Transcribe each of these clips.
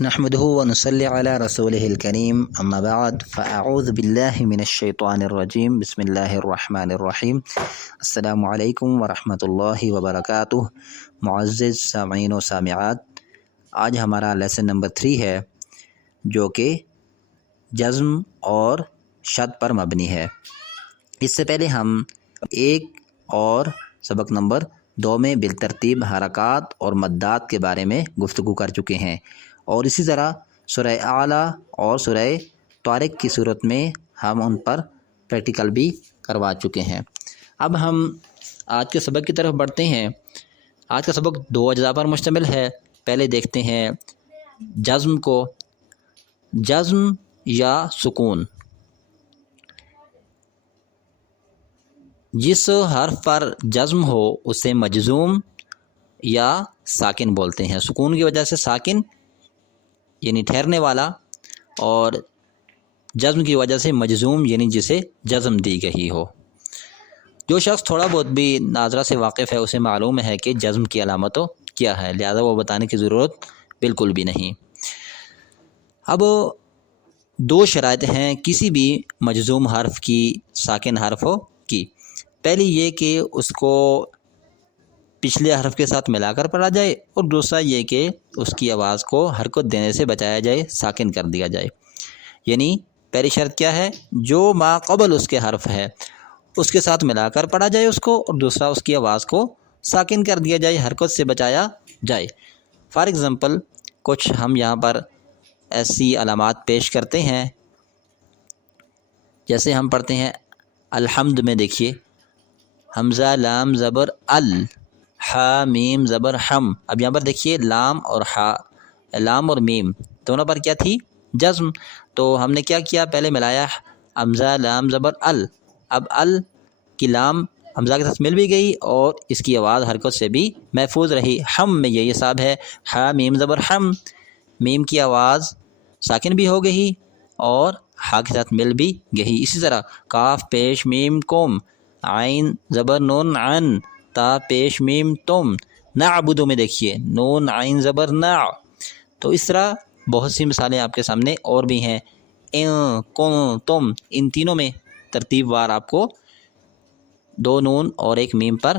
نحمده ونصلي على رسوله الكريم اما بعد فاعوذ بالله من الشیطان الرجیم بسم اللہ الرحمن الرحیم السلام علیکم ورحمۃ اللہ وبرکاتہ۔ معزز سامعین و سامعات، آج ہمارا لیسن نمبر 3 ہے جو کہ جزم اور شد پر مبنی ہے۔ اس سے پہلے ہم 1 اور سبق نمبر 2 میں بالترتیب حرکات اور مدات کے بارے میں گفتگو کر چکے ہیں، اور اسی طرح سورہ اعلیٰ اور سورہ طارق کی صورت میں ہم ان پر پریکٹیکل بھی کروا چکے ہیں۔ اب ہم آج کے سبق کی طرف بڑھتے ہیں۔ آج کا سبق 2 اجزاء پر مشتمل ہے۔ پہلے دیکھتے ہیں جزم کو۔ جزم یا سکون، جس حرف پر جزم ہو اسے مجزوم یا ساکن بولتے ہیں۔ سکون کی وجہ سے ساکن یعنی ٹھہرنے والا، اور جزم کی وجہ سے مجزوم یعنی جسے جزم دی گئی ہو۔ جو شخص تھوڑا بہت بھی ناظرہ سے واقف ہے اسے معلوم ہے کہ جزم کی علامتوں کیا ہے، لہذا وہ بتانے کی ضرورت بالکل بھی نہیں۔ اب 2 شرائط ہیں کسی بھی مجزوم حرف کی ساکن حرفوں کی۔ پہلی یہ کہ اس کو پچھلے حرف کے ساتھ ملا کر پڑھا جائے، اور دوسرا یہ کہ اس کی آواز کو حرکت دینے سے بچایا جائے، ساکن کر دیا جائے۔ یعنی پہلی شرط کیا ہے؟ جو ما قبل اس کے حرف ہے اس کے ساتھ ملا کر پڑھا جائے اس کو، اور دوسرا اس کی آواز کو ساکن کر دیا جائے، حرکت سے بچایا جائے۔ فار ایگزامپل کچھ ہم یہاں پر ایسی علامات پیش کرتے ہیں، جیسے ہم پڑھتے ہیں الحمد میں دیکھیے حمزہ لام زبر ال، ہا میم زبر ہم۔ اب یہاں پر دیکھیے لام اور ہا، لام اور میم دونوں پر کیا تھی؟ جزم۔ تو ہم نے کیا کیا؟ پہلے ملایا حمزہ لام زبر ال، اب ال کی لام حمزہ کے ساتھ مل بھی گئی اور اس کی آواز حرکت سے بھی محفوظ رہی۔ ہم میں یہی حساب ہے، ہا میم زبر ہم، میم کی آواز ساکن بھی ہو گئی اور ہا کے ساتھ مل بھی گئی۔ اسی طرح کاف پیش میم کوم، عین زبر نون عن، تا پیش میم تم، نعبدو میں دیکھیے نون عین زبر نا۔ تو اس طرح بہت سی مثالیں آپ کے سامنے اور بھی ہیں۔ ان کن تم، ان تینوں میں ترتیب وار آپ کو 2 نون اور 1 میم پر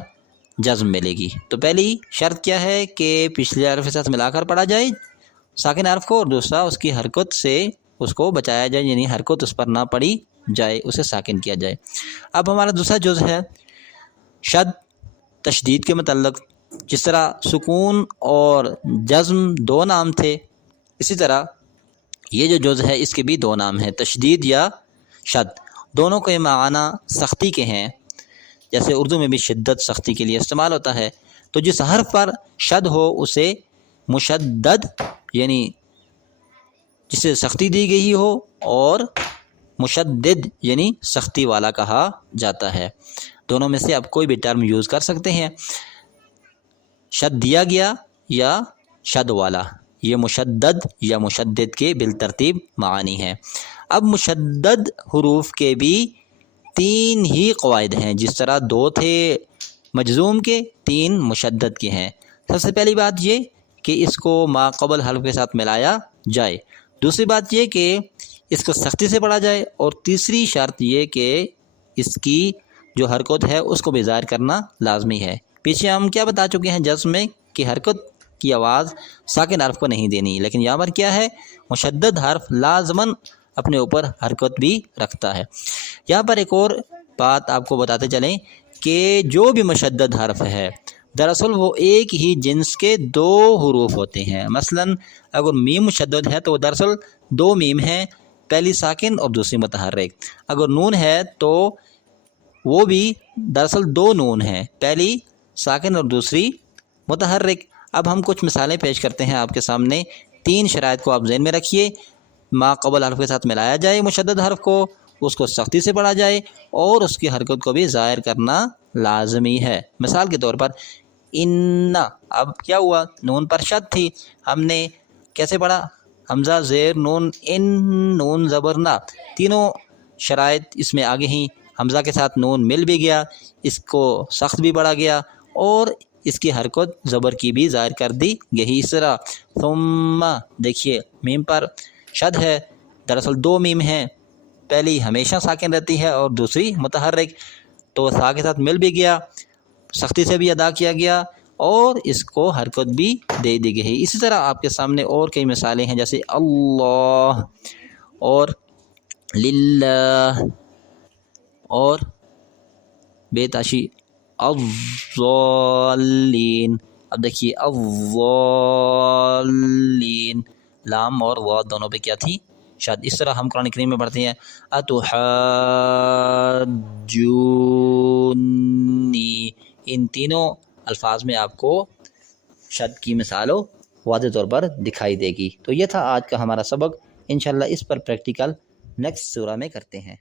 جزم ملے گی۔ تو پہلی شرط کیا ہے کہ پچھلے حرف کے ساتھ ملا کر پڑھا جائے ساکن حرف کو، اور دوسرا اس کی حرکت سے اس کو بچایا جائے، یعنی حرکت اس پر نہ پڑی جائے، اسے ساکن کیا جائے۔ اب ہمارا دوسرا جز ہے شد، تشدید کے متعلق۔ جس طرح سکون اور جزم 2 نام تھے، اسی طرح یہ جو جز ہے اس کے بھی 2 نام ہیں، تشدید یا شد۔ دونوں کے معنی سختی کے ہیں، جیسے اردو میں بھی شدت سختی کے لیے استعمال ہوتا ہے۔ تو جس حرف پر شد ہو اسے مشدد یعنی جسے سختی دی گئی ہو، اور مشدد یعنی سختی والا کہا جاتا ہے۔ دونوں میں سے آپ کوئی بھی ٹرم یوز کر سکتے ہیں، شد دیا گیا یا شد والا، یہ مشدد یا مشدد کے بالترتیب معانی ہیں۔ اب مشدد حروف کے بھی 3 ہی قواعد ہیں، جس طرح 2 تھے مجزوم کے، 3 مشدد کے ہیں۔ سب سے پہلی بات یہ کہ اس کو ما قبل حرف کے ساتھ ملایا جائے، دوسری بات یہ کہ اس کو سختی سے پڑھا جائے، اور تیسری شرط یہ کہ اس کی جو حرکت ہے اس کو بھی ظاہر کرنا لازمی ہے۔ پیچھے ہم کیا بتا چکے ہیں جزم میں کہ حرکت کی آواز ساکن حرف کو نہیں دینی، لیکن یہاں پر کیا ہے؟ مشدد حرف لازماً اپنے اوپر حرکت بھی رکھتا ہے۔ یہاں پر ایک اور بات آپ کو بتاتے چلیں کہ جو بھی مشدد حرف ہے دراصل وہ ایک ہی جنس کے 2 حروف ہوتے ہیں۔ مثلا اگر میم مشدد ہے تو وہ دراصل 2 میم ہیں، پہلی ساکن اور دوسری متحرک۔ اگر نون ہے تو وہ بھی دراصل 2 نون ہیں، پہلی ساکن اور دوسری متحرک۔ اب ہم کچھ مثالیں پیش کرتے ہیں آپ کے سامنے۔ 3 شرائط کو آپ ذہن میں رکھیے، ما قبل حرف کے ساتھ ملایا جائے مشدد حرف کو، اس کو سختی سے پڑھا جائے، اور اس کی حرکت کو بھی ظاہر کرنا لازمی ہے۔ مثال کے طور پر ان، اب کیا ہوا؟ نون پر شد تھی، ہم نے کیسے پڑھا؟ حمزہ زیر نون ان، نون زبر نا۔ تینوں شرائط اس میں آگے ہی، حمزہ کے ساتھ نون مل بھی گیا، اس کو سخت بھی پڑھا گیا، اور اس کی حرکت زبر کی بھی ظاہر کر دی گئی. اس طرح ثم دیکھیے میم پر شد ہے، دراصل دو میم ہیں، پہلی ہمیشہ ساکن رہتی ہے اور دوسری متحرک، تو سا کے ساتھ مل بھی گیا، سختی سے بھی ادا کیا گیا اور اس کو حرکت بھی دے دی گئی. اسی طرح آپ کے سامنے اور کئی مثالیں ہیں، جیسے اللہ اور للہ اور بے تاشی الضالین. اب دیکھیے الضالین، لام اور واو دونوں پہ کیا تھی؟ شد. اس طرح ہم قرآن کریم میں پڑھتے ہیں اتحاجونی، ان تینوں الفاظ میں آپ کو شد کی مثالوں واضح طور پر دکھائی دے گی. تو یہ تھا آج کا ہمارا سبق، انشاءاللہ اس پر پریکٹیکل نیکسٹ سورہ میں کرتے ہیں.